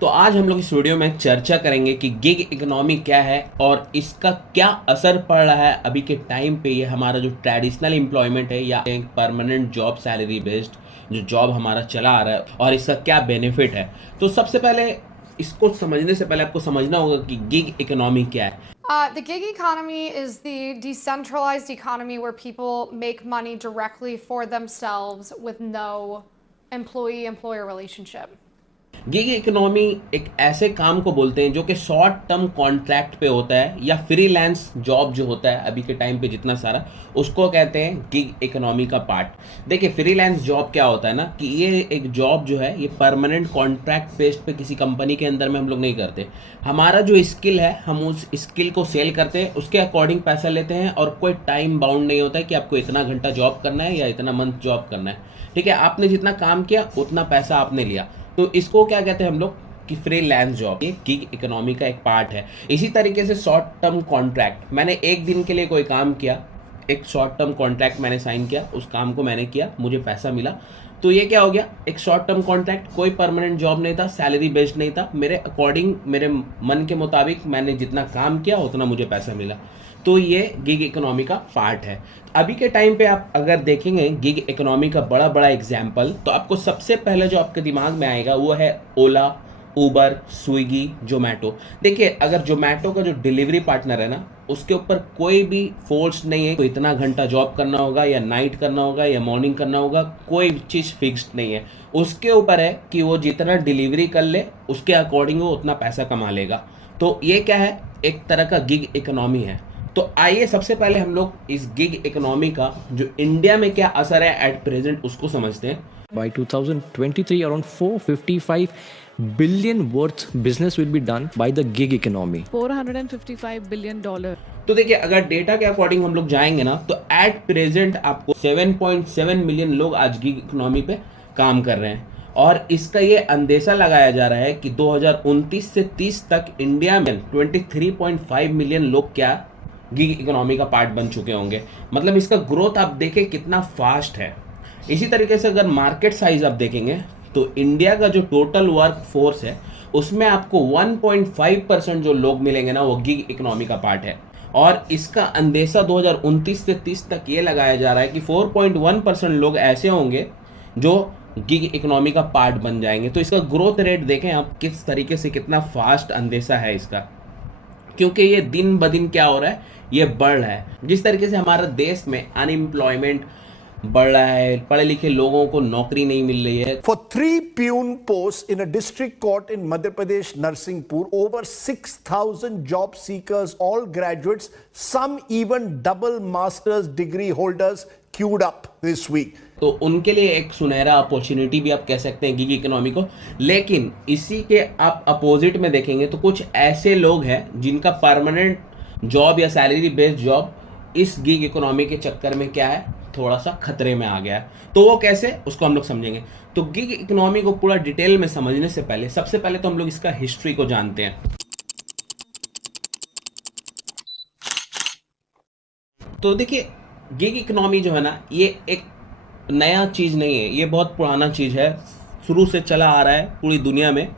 तो आज हम लोग इस वीडियो में चर्चा करेंगे कि गिग इकोनॉमी क्या है और इसका क्या असर पड़ रहा है अभी के टाइम पे। ये हमारा जो ट्रेडिशनल एम्प्लॉयमेंट है या एक परमानेंट जॉब सैलरी बेस्ड जो जॉब हमारा चला आ रहा है और इसका क्या बेनिफिट है। तो सबसे पहले इसको समझने से पहले आपको समझना होगा कि गिग इकोनॉमी क्या है। The gig economy is the decentralized economy where people make money directly for themselves with no employee-employer relationship. Gig economy एक ऐसे काम को बोलते हैं जो कि शॉर्ट टर्म कॉन्ट्रैक्ट पे होता है या फ्रीलांस जॉब जो होता है अभी के टाइम पे जितना सारा, उसको कहते हैं गिग इकोनॉमी का पार्ट। देखिए फ्रीलांस जॉब क्या होता है ना कि ये एक जॉब जो है ये परमानेंट कॉन्ट्रैक्ट बेस्ड पे किसी कंपनी के अंदर में हम लोग नहीं करते। हमारा जो स्किल है हम उस स्किल को सेल करते हैं, उसके अकॉर्डिंग पैसा लेते हैं और कोई टाइम बाउंड नहीं होता है कि आपको इतना घंटा जॉब करना है या इतना मंथ जॉब करना है। ठीक है, आपने जितना काम किया उतना पैसा आपने लिया, तो इसको क्या कहते हैं हम लोग कि फ्रीलांस जॉब। ये गिग इकोनॉमी का एक पार्ट है। इसी तरीके से शॉर्ट टर्म कॉन्ट्रैक्ट, मैंने एक दिन के लिए कोई काम किया, एक शॉर्ट टर्म कॉन्ट्रैक्ट मैंने साइन किया, उस काम को मैंने किया, मुझे पैसा मिला, तो ये क्या हो गया, एक शॉर्ट टर्म कॉन्ट्रैक्ट। कोई परमानेंट जॉब नहीं था, सैलरी बेस्ड नहीं था, मेरे अकॉर्डिंग मेरे मन के मुताबिक मैंने जितना काम किया उतना मुझे पैसा मिला। तो ये गिग इकोनॉमी का पार्ट है। अभी के टाइम पे आप अगर देखेंगे गिग इकोनॉमी का बड़ा बड़ा एग्जाम्पल, तो आपको सबसे पहले जो आपके दिमाग में आएगा वो है ओला, उबर, स्विगी, जोमेटो। देखिए अगर जोमेटो का जो डिलीवरी पार्टनर है ना, उसके ऊपर कोई भी फोर्स नहीं है, तो इतना घंटा जॉब करना होगा या नाइट करना होगा या मॉर्निंग करना होगा, कोई चीज़ फिक्स्ड नहीं है। उसके ऊपर है कि वो जितना डिलीवरी कर ले उसके अकॉर्डिंग वो उतना पैसा कमा लेगा। तो ये क्या है, एक तरह का गिग इकोनॉमी है। तो आइए सबसे पहले हम लोग इस गिग इकोनॉमी का जो इंडिया में क्या असर है एट प्रेजेंट उसको समझते हैं। By 2023, around 455 billion worth business will be done by the gig economy. $455 billion. तो देखिए अगर डेटा के अकॉर्डिंग हम लोग जाएंगे ना, तो एट प्रेजेंट आपको 7.7 मिलियन लोग आज गिग इकोनॉमी पे काम कर रहे हैं और इसका ये अंदेशा लगाया जा रहा है कि 2029 से 30 तक इंडिया में 23.5 मिलियन लोग क्या गिग इकोनॉमी का पार्ट बन चुके होंगे। मतलब इसका ग्रोथ आप देखें कितना फास्ट है। इसी तरीके से अगर मार्केट साइज आप देखेंगे तो इंडिया का जो टोटल वर्क फोर्स है उसमें आपको 1.5% जो लोग मिलेंगे ना वो गिग इकोनॉमी का पार्ट है। और इसका अंदेशा 2029 से 30 तक ये लगाया जा रहा है कि 4.1% लोग ऐसे होंगे जो गिग इकोनॉमी का पार्ट बन जाएंगे। तो इसका ग्रोथ रेट देखें आप किस तरीके से, कितना फास्ट अंदेशा है इसका, क्योंकि ये दिन ब दिन क्या हो रहा है, ये बढ़ रहा है। जिस तरीके से हमारे देश में अनएम्प्लॉयमेंट बढ़ रहा है, पढ़े लिखे लोगों को नौकरी नहीं मिल रही है। For 3 peon posts in a district court in Madhya Pradesh, Narsinghpur, over 6,000 job seekers, all graduates, some even double master's degree holders queued up this week. तो उनके लिए एक सुनहरा अपॉर्चुनिटी भी आप कह सकते हैं गिग इकोनॉमी को। लेकिन इसी के आप अपोजिट में देखेंगे तो कुछ ऐसे लोग हैं जिनका परमानेंट जॉब या सैलरी बेस्ड जॉब इस गिग इकोनॉमी के चक्कर में क्या है, थोड़ा सा खतरे में आ गया है। तो वो कैसे, उसको हम लोग समझेंगे। तो गिग इकोनॉमी को पूरा डिटेल में समझने से पहले सबसे पहले तो हम लोग इसका हिस्ट्री को जानते हैं। तो देखिए गिग इकोनॉमी जो है ना, ये एक नया चीज़ नहीं है, ये बहुत पुराना चीज़ है, शुरू से चला आ रहा है पूरी दुनिया में।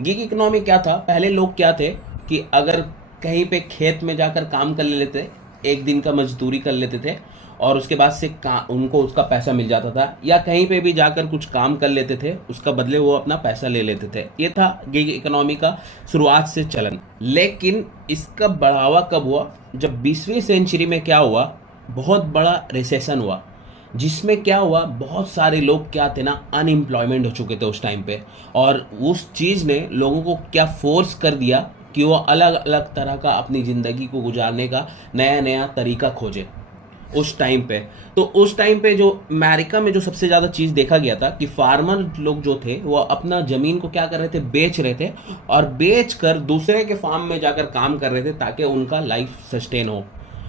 गिग इकोनॉमी क्या था, पहले लोग क्या थे कि अगर कहीं पे खेत में जाकर काम कर लेते, एक दिन का मजदूरी कर लेते थे और उसके बाद से उनको उसका पैसा मिल जाता था, या कहीं पे भी जाकर कुछ काम कर लेते थे, उसका बदले वो अपना पैसा ले लेते थे। ये था गिग इकोनॉमी का शुरुआत से चलन। लेकिन इसका बढ़ावा कब हुआ, जब 20वीं सेंचुरी में क्या हुआ, बहुत बड़ा रिसेशन हुआ, जिसमें क्या हुआ, बहुत सारे लोग क्या थे ना, अनएम्प्लॉयमेंट हो चुके थे उस टाइम पे। और उस चीज़ ने लोगों को क्या फोर्स कर दिया कि वो अलग अलग तरह का अपनी ज़िंदगी को गुजारने का नया नया तरीका खोजे उस टाइम पे। तो उस टाइम पे जो अमेरिका में जो सबसे ज़्यादा चीज़ देखा गया था कि फार्मर लोग जो थे वो अपना ज़मीन को क्या कर रहे थे, बेच रहे थे और बेच कर दूसरे के फार्म में जाकर काम कर रहे थे ताकि उनका लाइफ सस्टेन हो।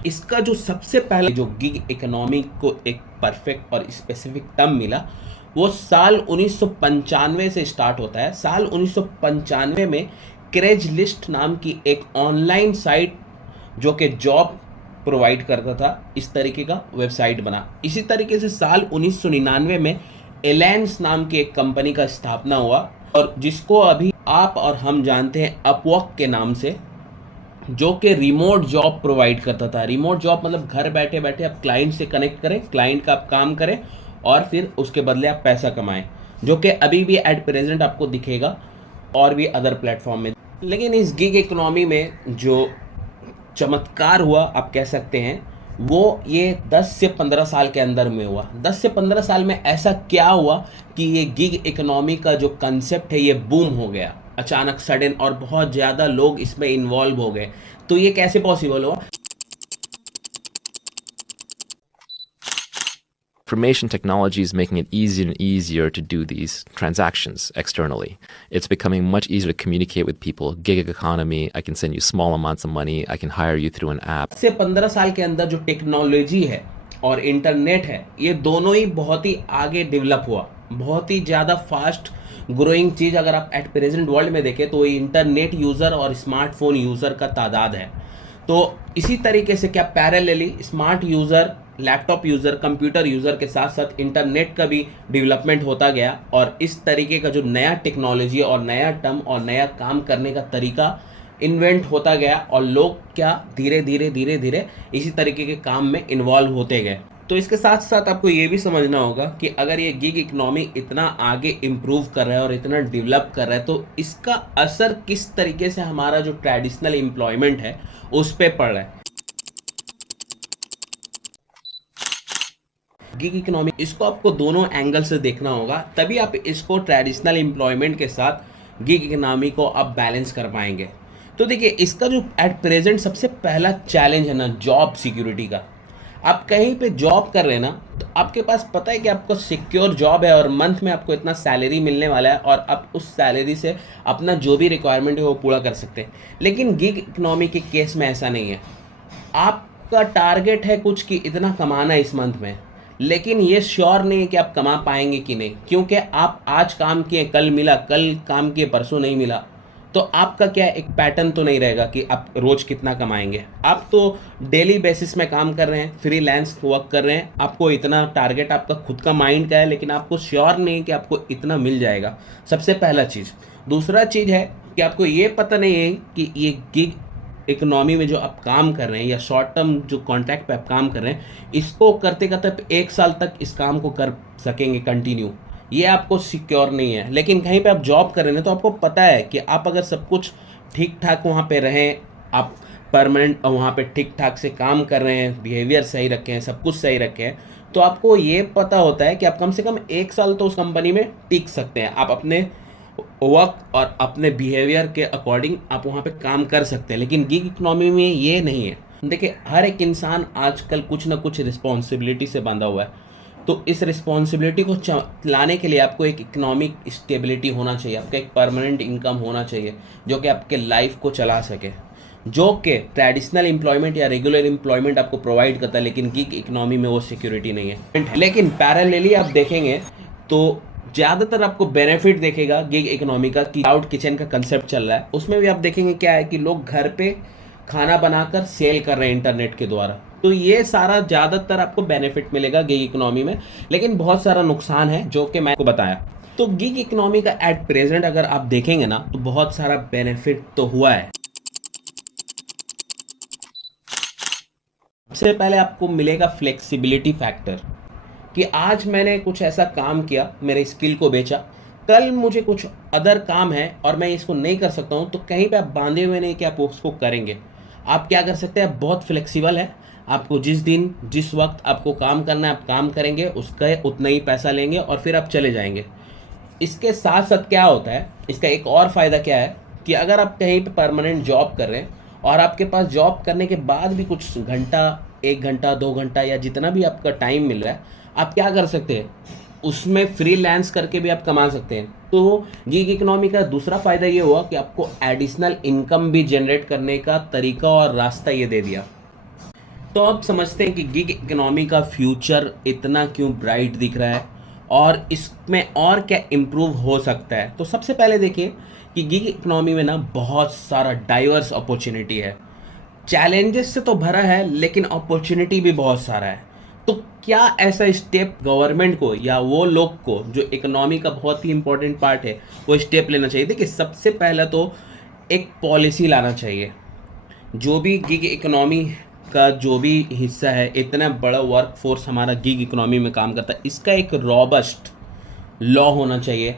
इसका जो सबसे पहले जो गिग इकोनॉमी को एक परफेक्ट और स्पेसिफिक टर्म मिला वो साल 1995 से स्टार्ट होता है। साल 1995 में क्रेज लिस्ट नाम की एक ऑनलाइन साइट जो कि जॉब प्रोवाइड करता था, इस तरीके का वेबसाइट बना। इसी तरीके से साल 1999 में एलायंस नाम की एक कंपनी का स्थापना हुआ और जिसको अभी आप और हम जानते हैं अपवर्क के नाम से, जो कि रिमोट जॉब प्रोवाइड करता था। रिमोट जॉब मतलब घर बैठे बैठे आप क्लाइंट से कनेक्ट करें, क्लाइंट का आप काम करें और फिर उसके बदले आप पैसा कमाएं, जो कि अभी भी एट प्रेजेंट आपको दिखेगा और भी अदर प्लेटफॉर्म में। लेकिन इस गिग इकोनॉमी में जो चमत्कार हुआ आप कह सकते हैं, वो ये 10 से 15 साल के अंदर में हुआ। 10 से 15 साल में ऐसा क्या हुआ कि ये गिग इकोनॉमी का जो कंसेप्ट है ये बूम हो गया अचानक सडन, और बहुत ज़्यादा लोग इसमें इन्वॉल्व हो गए। तो ये कैसे पॉसिबल हुआ? Information technology is making it easier and easier to do these transactions externally. It's becoming much easier to communicate with people. Gig economy, I can send you small amounts of money. I can hire you through an app. से 15 साल के अंदर जो technology है और internet है, ये दोनों ही बहुत ही आगे डेवलप हुआ। बहुत ही ज़्यादा फास्ट ग्रोइंग चीज़ अगर आप एट प्रेजेंट वर्ल्ड में देखें तो इंटरनेट यूज़र और स्मार्टफोन यूज़र का तादाद है। तो इसी तरीके से क्या parallelly smart user, laptop user, computer user के साथ साथ इंटरनेट का भी डेवलपमेंट होता गया, और इस तरीके का जो नया टेक्नोलॉजी और नया टर्म और नया काम करने का तरीका इन्वेंट होता गया, और लोग क्या धीरे धीरे इसी तरीके के काम में इन्वॉल्व होते गए। तो इसके साथ साथ आपको ये भी समझना होगा कि अगर ये गिग इकोनॉमी इतना आगे इम्प्रूव कर रहा है और इतना डेवलप कर रहा है, तो इसका असर किस तरीके से हमारा जो ट्रेडिशनल एम्प्लॉयमेंट है उस पर पड़ रहा है। गिग इकोनॉमी, इसको आपको दोनों एंगल से देखना होगा, तभी आप इसको ट्रेडिशनल एम्प्लॉयमेंट के साथ गिग इकोनॉमी को आप बैलेंस कर पाएंगे। तो देखिए, इसका जो एट प्रेजेंट सबसे पहला चैलेंज है ना, जॉब सिक्योरिटी का। आप कहीं पे जॉब कर रहे हैं ना, तो आपके पास पता है कि आपको सिक्योर जॉब है और मंथ में आपको इतना सैलरी मिलने वाला है, और आप उस सैलरी से अपना जो भी रिक्वायरमेंट है वो पूरा कर सकते हैं। लेकिन गिग इकोनॉमी के केस में ऐसा नहीं है। आपका टारगेट है कुछ कि इतना कमाना है इस मंथ में, लेकिन ये श्योर नहीं है कि आप कमा पाएंगे कि नहीं, क्योंकि आप आज काम किए कल मिला, कल काम किए परसों नहीं मिला। तो आपका क्या एक पैटर्न तो नहीं रहेगा कि आप रोज़ कितना कमाएंगे। आप तो डेली बेसिस में काम कर रहे हैं, फ्रीलांस वर्क कर रहे हैं, आपको इतना टारगेट आपका खुद का माइंड का है, लेकिन आपको श्योर नहीं है कि आपको इतना मिल जाएगा। सबसे पहला चीज़। दूसरा चीज़ है कि आपको ये पता नहीं है कि ये गिग इकोनॉमी में जो आप काम कर रहे हैं या शॉर्ट टर्म जो कॉन्ट्रैक्ट पे आप काम कर रहे हैं, इसको करते करते 1 साल तक इस काम को कर सकेंगे कंटिन्यू, ये आपको सिक्योर नहीं है। लेकिन कहीं पे आप जॉब कर रहे हैं तो आपको पता है कि आप अगर सब कुछ ठीक ठाक वहाँ पे रहें, आप परमानेंट वहाँ पे ठीक ठाक से काम कर रहे हैं, बिहेवियर सही रखें, सब कुछ सही रखें, तो आपको ये पता होता है कि आप कम से कम 1 साल तो उस कंपनी में टिक सकते हैं। आप अपने वर्क और अपने बिहेवियर के अकॉर्डिंग आप वहाँ पे काम कर सकते हैं। लेकिन गिग इकोनॉमी में ये नहीं है। देखिए, हर एक इंसान आजकल कुछ ना कुछ रिस्पॉन्सिबिलिटी से बंधा हुआ है। तो इस रिस्पॉन्सिबिलिटी को लाने के लिए आपको एक इकोनॉमिक स्टेबिलिटी होना चाहिए, आपका एक परमानेंट इनकम होना चाहिए जो कि आपके लाइफ को चला सके, जो कि ट्रेडिशनल एम्प्लॉयमेंट या रेगुलर एम्प्लॉयमेंट आपको प्रोवाइड करता है। लेकिन गिग इकोनॉमी में वो सिक्योरिटी नहीं है। लेकिन पैरेलली आप देखेंगे तो ज़्यादातर आपको बेनिफिट देखेगा गिग इकोनॉमी का, कि क्लाउड किचन का कंसेप्ट चल रहा है। उसमें भी आप देखेंगे क्या है कि लोग घर पे खाना बनाकर सेल कर रहे हैं इंटरनेट के द्वारा। तो ये सारा ज़्यादातर आपको बेनिफिट मिलेगा गिग इकोनॉमी में। लेकिन बहुत सारा नुकसान है जो कि मैं आपको बताया। तो गिग इकोनॉमी का एट प्रेजेंट अगर आप देखेंगे ना, तो बहुत सारा बेनिफिट तो हुआ है। सबसे पहले आपको मिलेगा फ्लेक्सिबिलिटी फैक्टर, कि आज मैंने कुछ ऐसा काम किया, मेरे स्किल को बेचा, कल मुझे कुछ अदर काम है और मैं इसको नहीं कर सकता हूँ, तो कहीं पे आप बांधे हुए नहीं कि आप उसको करेंगे। आप क्या कर सकते हैं, आप बहुत फ्लेक्सिबल है। आपको जिस दिन जिस वक्त आपको काम करना है आप काम करेंगे, उसका उतना ही पैसा लेंगे और फिर आप चले जाएंगे। इसके साथ साथ क्या होता है, इसका एक और फ़ायदा क्या है कि अगर आप कहीं पे परमानेंट जॉब कर रहे हैं और आपके पास जॉब करने के बाद भी कुछ घंटा, 1 घंटा 2 घंटा या जितना भी आपका टाइम मिल रहा है, आप क्या कर सकते हैं, उसमें फ्रीलांस करके भी आप कमा सकते हैं। तो गिग इकोनॉमी का दूसरा फ़ायदा ये हुआ कि आपको एडिशनल इनकम भी जनरेट करने का तरीका और रास्ता ये दे दिया। तो अब समझते हैं कि गिग इकोनॉमी का फ्यूचर इतना क्यों ब्राइट दिख रहा है और इसमें और क्या इम्प्रूव हो सकता है। तो सबसे पहले देखिए कि गिग इकोनॉमी में ना बहुत सारा डाइवर्स अपॉर्चुनिटी है। चैलेंजेस से तो भरा है, लेकिन अपॉर्चुनिटी भी बहुत सारा है। तो क्या ऐसा स्टेप गवर्नमेंट को या वो लोग को जो इकोनॉमी का बहुत ही इंपॉर्टेंट पार्ट है वो स्टेप लेना चाहिए? देखिए, सबसे पहला तो एक पॉलिसी लाना चाहिए। जो भी गिग इकोनॉमी का जो भी हिस्सा है, इतना बड़ा वर्क फोर्स हमारा गिग इकोनॉमी में काम करता है, इसका एक रॉबस्ट लॉ होना चाहिए।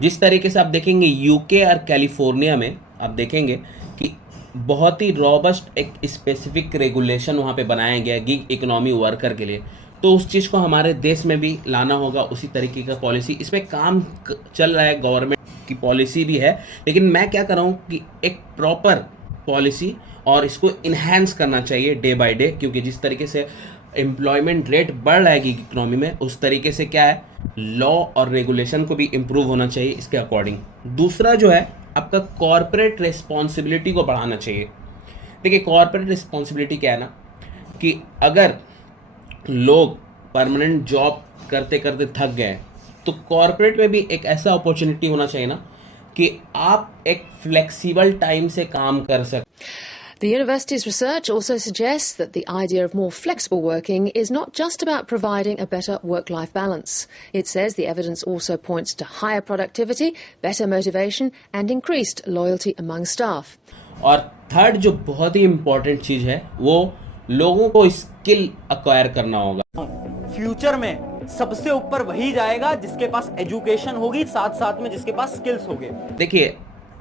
जिस तरीके से आप देखेंगे यूके और कैलिफोर्निया में आप देखेंगे कि बहुत ही रॉबस्ट एक स्पेसिफिक रेगुलेशन वहाँ पे बनाया गया है गिग इकोनॉमी वर्कर के लिए। तो उस चीज़ को हमारे देश में भी लाना होगा, उसी तरीके का पॉलिसी। इसमें काम चल रहा है, गवर्नमेंट की पॉलिसी भी है, लेकिन मैं क्या कर रहा हूँ कि एक प्रॉपर पॉलिसी और इसको इन्हांस करना चाहिए डे बाय डे, क्योंकि जिस तरीके से एम्प्लॉयमेंट रेट बढ़ रहा है गिग इकोनॉमी में, उस तरीके से क्या है लॉ और रेगुलेशन को भी इम्प्रूव होना चाहिए इसके अकॉर्डिंग। दूसरा जो है आपका कॉर्पोरेट रिस्पॉन्सिबिलिटी को बढ़ाना चाहिए। देखिए, कॉर्पोरेट रिस्पॉन्सिबिलिटी क्या है ना, कि अगर लोग परमानेंट जॉब करते करते थक गए तो कॉर्पोरेट में भी एक ऐसा अपॉर्चुनिटी होना चाहिए ना कि आप एक फ्लेक्सिबल टाइम से काम कर सकें। The university's research also suggests that the idea of more flexible working is not just about providing a better work-life balance. It says the evidence also points to higher productivity, better motivation and increased loyalty among staff. और third जो बहुत ही important चीज़ है वो लोगों को skill acquire करना होगा। Future में सबसे ऊपर वही जाएगा जिसके पास एजुकेशन होगी, साथ साथ में जिसके पास स्किल्स होंगे। देखिए,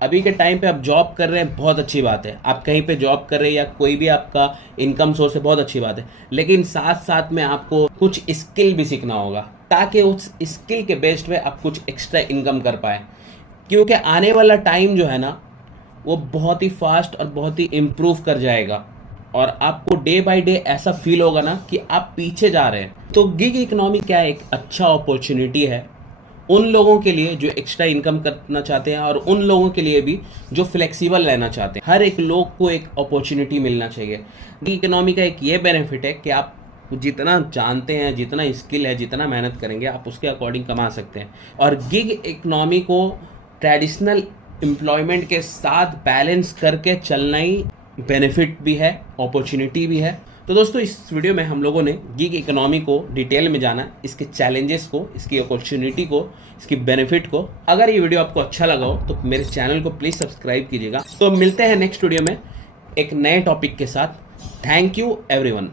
अभी के टाइम पे आप जॉब कर रहे हैं, बहुत अच्छी बात है। आप कहीं पे जॉब कर रहे हैं या कोई भी आपका इनकम सोर्स है, बहुत अच्छी बात है, लेकिन साथ साथ में आपको कुछ स्किल भी सीखना होगा ताकि उस स्किल के बेस्ड पे आप कुछ एक्स्ट्रा इनकम कर पाए। क्योंकि आने वाला टाइम जो है ना वो बहुत ही फास्ट और बहुत ही इम्प्रूव कर जाएगा और आपको डे बाय डे ऐसा फील होगा ना कि आप पीछे जा रहे हैं। तो गिग इकोनॉमी क्या है, एक अच्छा अपॉर्चुनिटी है उन लोगों के लिए जो एक्स्ट्रा इनकम करना चाहते हैं और उन लोगों के लिए भी जो फ्लेक्सिबल रहना चाहते हैं। हर एक लोग को एक अपॉर्चुनिटी मिलना चाहिए। गिग इकोनॉमी का एक ये बेनिफिट है कि आप जितना जानते हैं, जितना स्किल है, जितना मेहनत करेंगे, आप उसके अकॉर्डिंग कमा सकते हैं। और गिग इकोनॉमी को ट्रेडिशनल एम्प्लॉयमेंट के साथ बैलेंस करके चलना ही बेनिफिट भी है, अपॉर्चुनिटी भी है। तो दोस्तों, इस वीडियो में हम लोगों ने गिग इकोनॉमी को डिटेल में जाना, इसके चैलेंजेस को, इसकी अपॉर्चुनिटी को, इसकी बेनिफिट को। अगर ये वीडियो आपको अच्छा लगा हो तो मेरे चैनल को प्लीज़ सब्सक्राइब कीजिएगा। तो मिलते हैं नेक्स्ट वीडियो में एक नए टॉपिक के साथ। Thank you everyone.